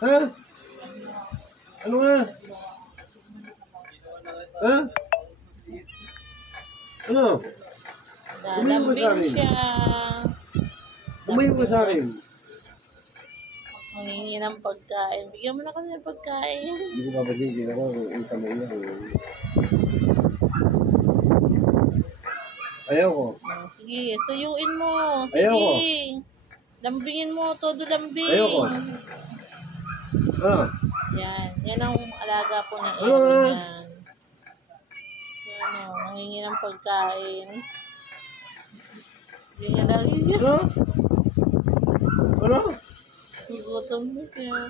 Ha? Ano nga? Ha? Ano? Lalambing siya. Umayo ka sa akin. Mangingi ng pagkain. Bigyan mo na kasi ng pagkain. Hindi ko babagin ako. Ang kamay niya. Ayaw ko. Sige, suyuin mo. Sige. Ayaw ko. Lambingin mo. Todo lambing. Ayaw ko. Yan. Yan ang alaga po na Ano yan. Ano, mangingi ng pagkain. Ganyan lagi siya. Ano? Gutom mo siya.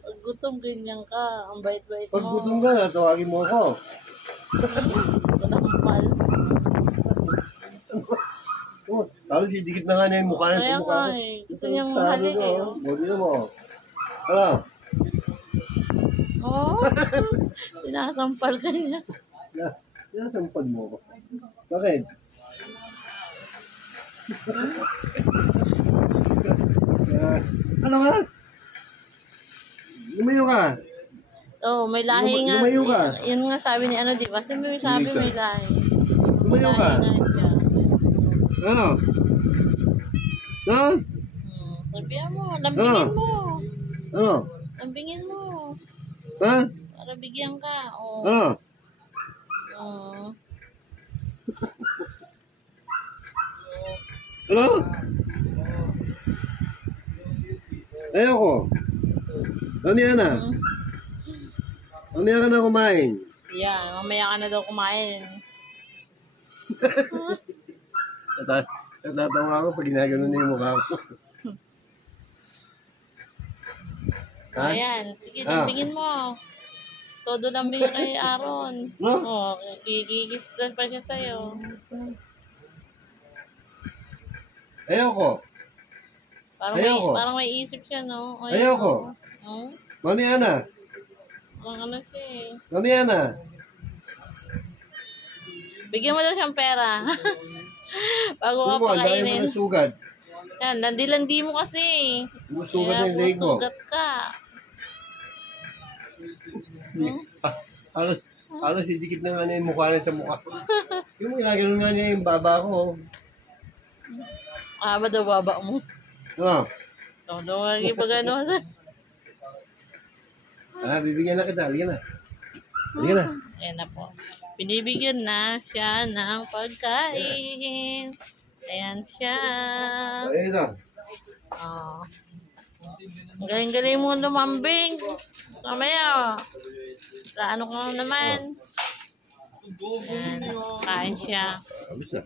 Pag gutom, ganyan ka. Ang bait-bait mo. Pag gutom ka, tawagin mo ako. Ganampal. Tapos didikit na nga niya yung mukha niya Kaya sa mukha nga ko. eh. Gusto niyang mahalin eh. Buti na mo. Ano? Oo. Sinasampal ka niya. Sinasampal mo ako. Bakit? Ano nga? Lumayo ka. Oo, may lahi nga. Lumayo ka. Yun nga sabi ni ano, di ba? Kasi may sabi may lahi. Lumayo ka. Lahi nga siya. Ano? Ha? Sabihan mo, lambingin mo. Ano? Lambingin mo. Ha? Para bigyan ka. Oo. Ano? Ano? Ayoko. Mamaya na. Mamaya ka na kumain. Yan, mamaya ka na daw kumain. Natatawa ako pag ginagano na yung mukha ko. Ha? Ayan, sige, lambingin mo. Todo lambingin kay Aaron. No? Oo, kikikis pa siya sa'yo. Ayoko. Parang may isip siya, no? Ayoko. Mamaya na. Parang ano siya eh. Mamaya na. Bigyan mo daw siyang pera. Bago ka Ano mo, ang dami mo pakainin. ng sugat. Yan, landi-landi mo kasi. Sugat na yung leg mo. Sugat ka. Halos didikit na nga niya yung mukha niya sa mukha. Yung ginagano nga niya yung baba ko. Ba daw baba mo? Ano? Todo nga pag ano. Bibigyan na kita. Halika na. Halika na. Ayan na po. Binibigyan na siya ng pagkain. Ayan siya. Ayun na. Oh. Ang galing-galing mo lumambing. Mamaya. Kaano ka naman. Ayan. Kain siya. Abis na.